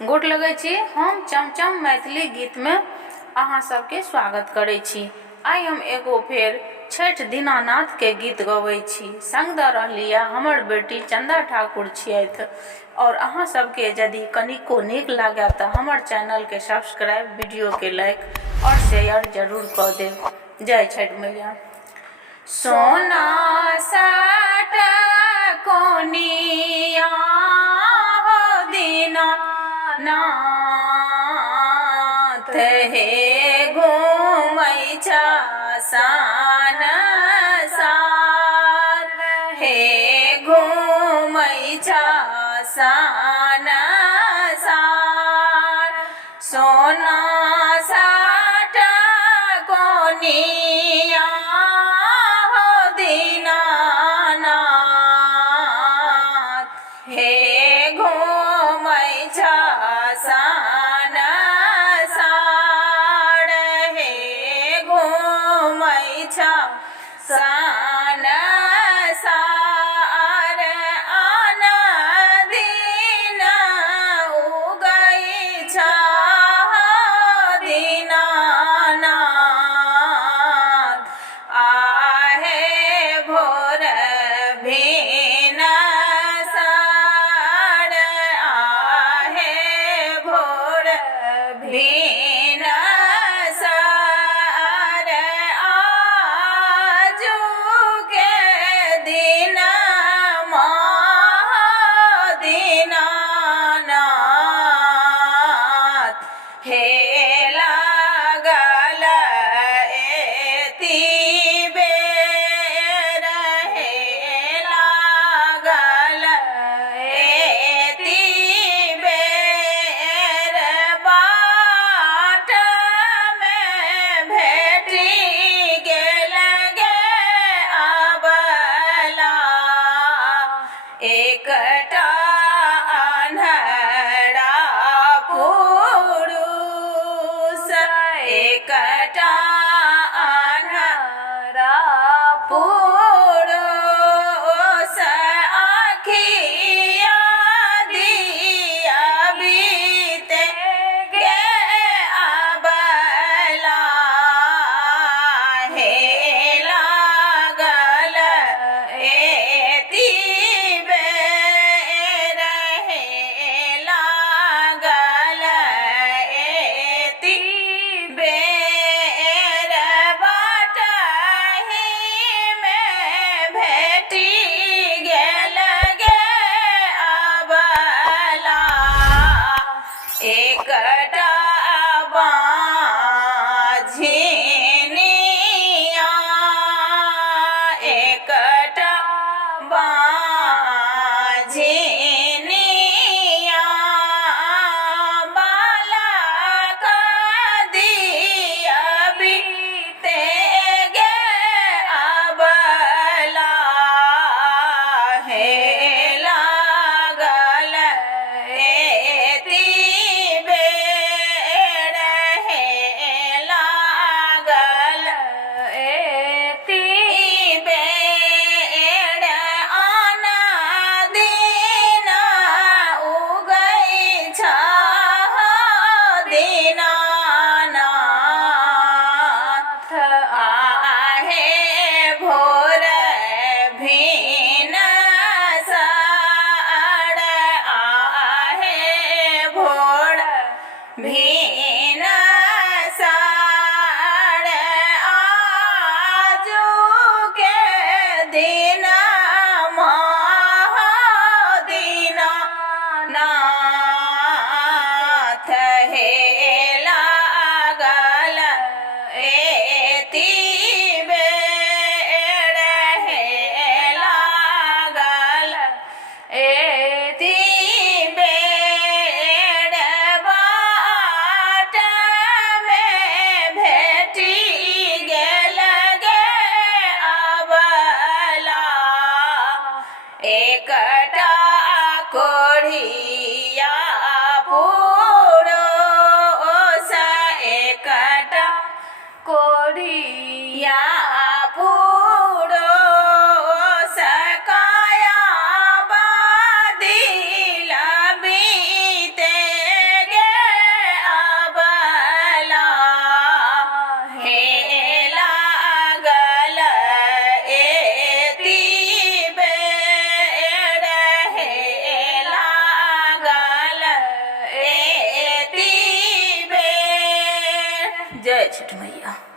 गोट लगै छी। हम चमचम मैथिली गीत में अहाँ सबके स्वागत करै छी। आइ हम एगो फेर छठ दीनानाथ के गीत गबै छी। संग दऽ रहलिए हमर बेटी चंदा ठाकुर छियथि। और अहाँ सबके यदि कनिको नीक लागे तऽ हमर चैनल के सब्सक्राइब, वीडियो के लाइक और शेयर जरूर कऽ देब। जय छठ मैया। सोना साट कोनिया हो दीनानाथ हे घूमै छ सान सार, हे घूमै छ सान सार। सोना साट कोनिया हो दीनानाथ हे घूमै छ सान सार, हे घूमै छ सान सार। आन दिन उगै छ दीनानाथ आहे भोर भिन सार, आहे भोर भिन सार। आजू के दिन दीनानाथ हे लागल एति बेर, हे लागल एति बेर। बाट में भेटि गेल गे अबला, एकटा अन्हरा पुरुष, एकटा अन्हरा पुरुष। आँखिया दिया बीते गे अबला, हे लागल एति बेर, हे लागल एति बेर। बाटहि में भेटि गेल गे अबला, एकटा बाझिनिया, एकटा बाझिनिया। बालक दिया बीते गे अबला, हे लागल एति बेर, हे लागल एति बेर। आन दिन उगै छ दीनानाथ, आहे भोर भिन सार, आहे भोर भिन सार। आजू के दिन दीनानाथ हे लागल एति बेर, हे लागल एति बेर। बाट में भेटि गेल गे अबला, एकटा कोढ़िया पुरुष, एकटा कोढ़िया पुरुष। काया बादिल बीते छठ मैया।